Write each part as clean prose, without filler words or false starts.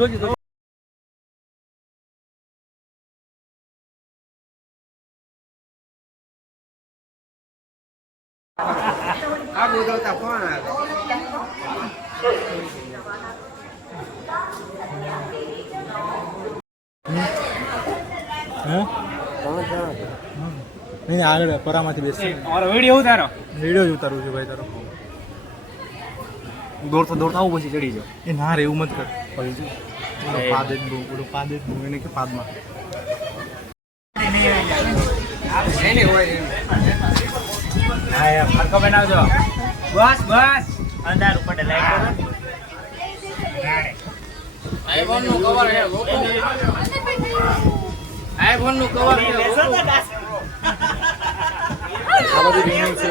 નહીં આગળ પરામાંથી બેસી વિડીયો ઉતારો. વિડીયો જ ઉતારું છું ભાઈ તારો. દોડતા આવું પછી ચડી જાવ. એ ના રે એવું મત કર. પાદ જ બહુ એને કે પાદમાં બનાવજો. બસ બસ અંધારું પડે લાઈટ કરો. આઈફોન નું કવર છે. આઈફોન નું કવર છે. આ બધું ગેમિંગ છે.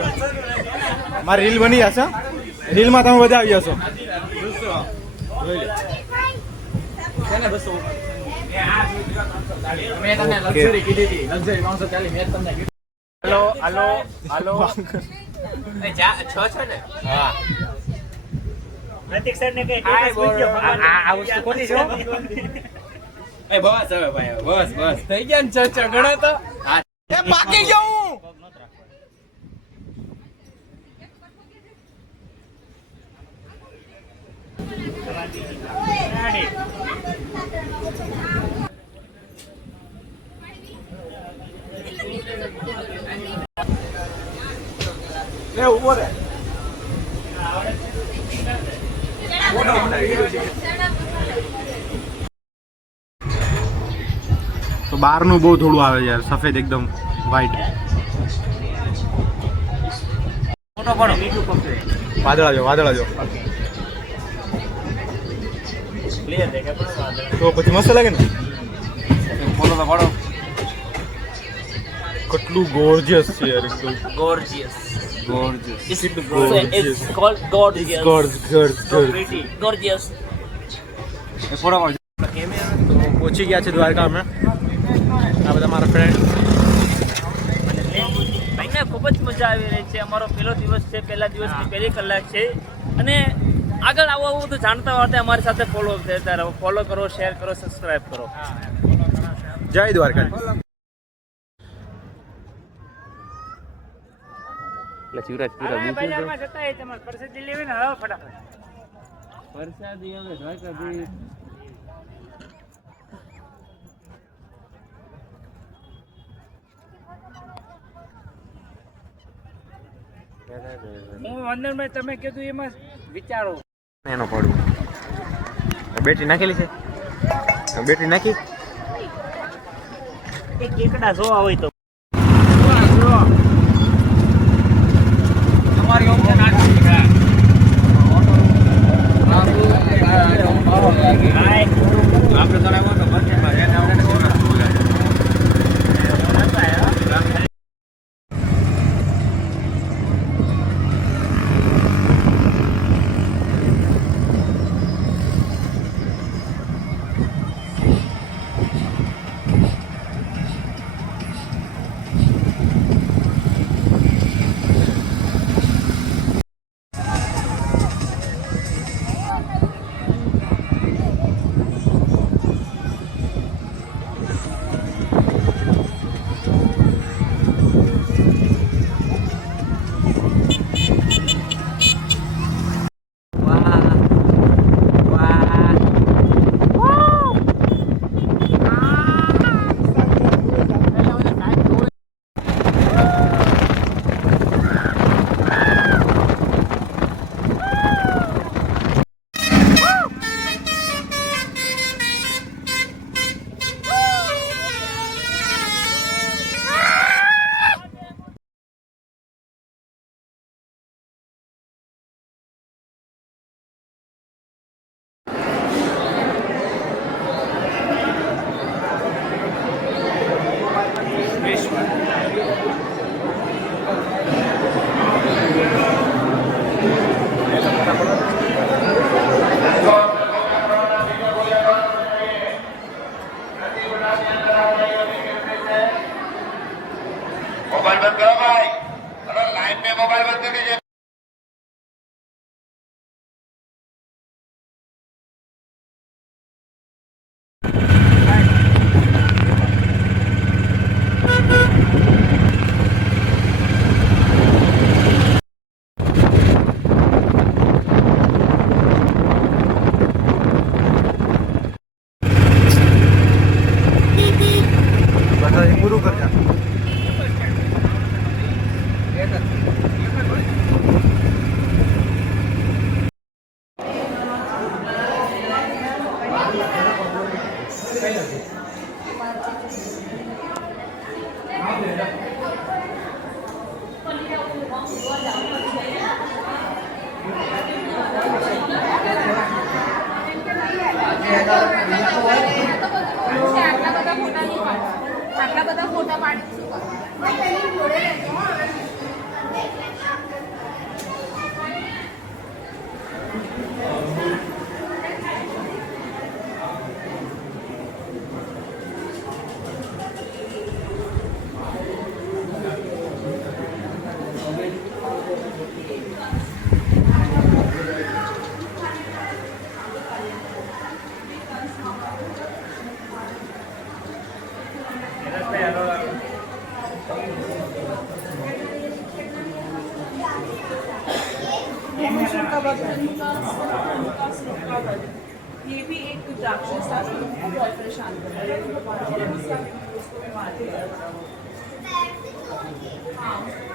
મારી રીલ બની જશે. રીલમાં તમે બધા આવી જશો. મેં તમને લક્ઝરી કીધી હતી. લક્ઝરી 340 મેં તમને કીધું. હાલો હાલો હાલો. એ જા છો ને? હા. પ્રતિક સર ને કઈ આ વસ્તુ ખોટી છે. એ બસ હવે ભાઈ બસ બસ થઈ ગયા ને ચર્ચા ગણો તો. એ પાકી ગયો હું. એ ઉભો રે. તો બહારનું બહુ થોડું આવે યાર, સફેદ એકદમ વ્હાઈટ. ફોટો પાડો. બીજું પકડે વાદળા જો ક્લિયર દેખાય પણ વાદળ તો પછી મસ્ત લાગે ને. ફોટો તો પાડો. કેટલું ગોર્જિયસ છે યાર, એકદમ Gorgeous. Gorgeous. It's called gorgeous. So pretty. Gorgeous. A photo પાડો. તો પહોંચી ગયા છે દ્વારકા અમે. આ બધા મારા ફ્રેન્ડ. ભાઈને ખૂબ જ મજા આવી રહી છે. અમારો પહેલો દિવસ છે, પહેલા દિવસની પહેલી કલાક છે અને આગળ આવું બધું જાણતા માટે અમારી સાથે ફોલો કરો, શેર કરો, સબસ્ક્રાઇબ કરો. જય દ્વારકા. એટલે શિવરાજ પૂરા બજારમાં જતા હોય તમારે પ્રસાદી લેવી ને હવે ફટાફટ પ્રસાદી હવે દ્વારકા બી હું વંદનભાઈ તમે કીધું એમાં વિચારો એનો પડું બેટરી નાખેલી છે. બેટરી નાખી એક કેકડા જોવા હોય તો તમારી ઓપ્શન આપણે ચડાવવા તો બસમાં રેટ આવડે ને આટલા બધા ફોટા પાડી શું કરવા? ये भी एक राक्षस था उसको बहुत परेशान कर रहा था।